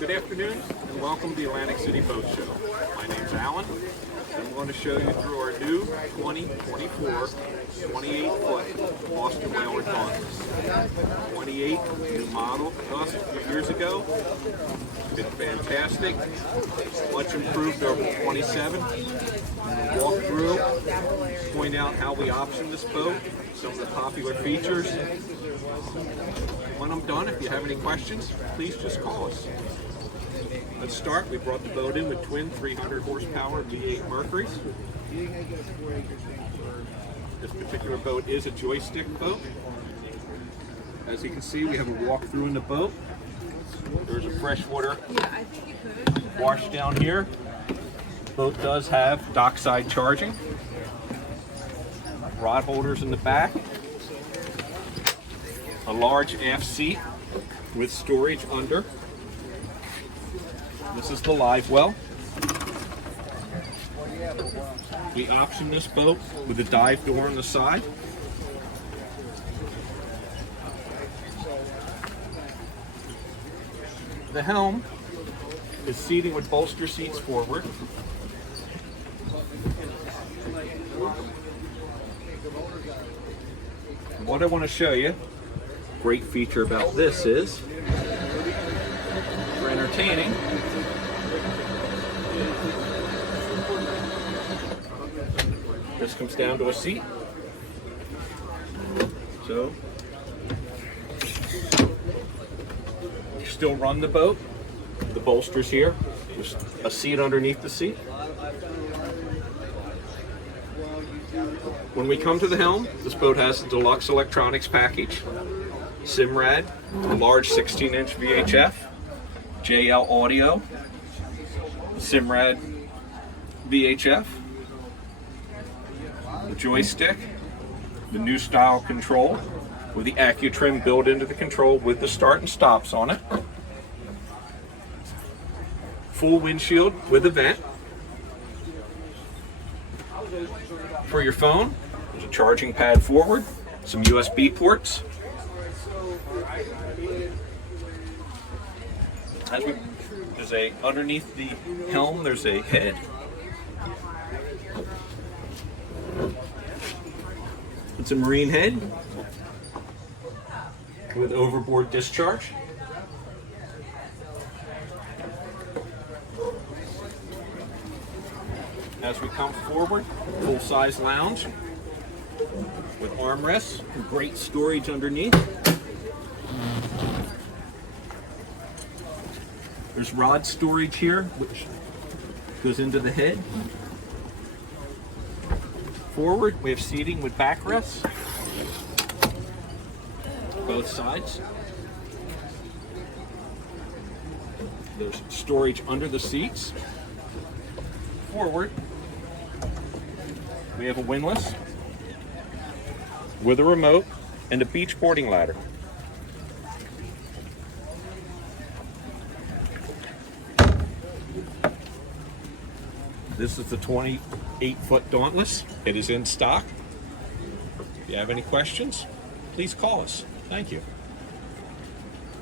Good afternoon and welcome to the Atlantic City Boat Show. My name's Alan and I'm going to show you through our new 2024 28-foot Boston Whaler Dauntless. 28, new model, just a few years ago. Been fantastic, much improved over the 27. We'll walk through, point out how we option this boat, some of the popular features. When I'm done, if you have any questions, please just call us. Let's start. We brought the boat in with twin 300 horsepower V8 Mercuries. This particular boat is a joystick boat. As you can see, we have a walk-through in the boat. There's a freshwater wash down here. The boat does have dockside charging. Rod holders in the back. A large aft seat with storage under. This is the live well. We option this boat with a dive door on the side. The helm is seating with bolster seats forward. What I want to show you, great feature about this is, for entertaining, this comes down to a seat. So, you still run the boat. The bolster's here. There's a seat underneath the seat. When we come to the helm, this boat has a deluxe electronics package, Simrad, a large 16-inch VHF, JL audio, Simrad VHF, the joystick, the new style control with the AccuTrim built into the control with the start and stops on it, full windshield with a vent. For your phone, there's a charging pad forward, some USB ports. Underneath the helm, there's a head. It's a marine head with overboard discharge. As we come forward, full-size lounge with armrests, great storage underneath. There's rod storage here, which goes into the head. Forward, we have seating with backrests, both sides. There's storage under the seats. Forward, we have a windlass with a remote and a beach boarding ladder. This is the 28-foot Dauntless. It is in stock. If you have any questions, please call us. Thank you.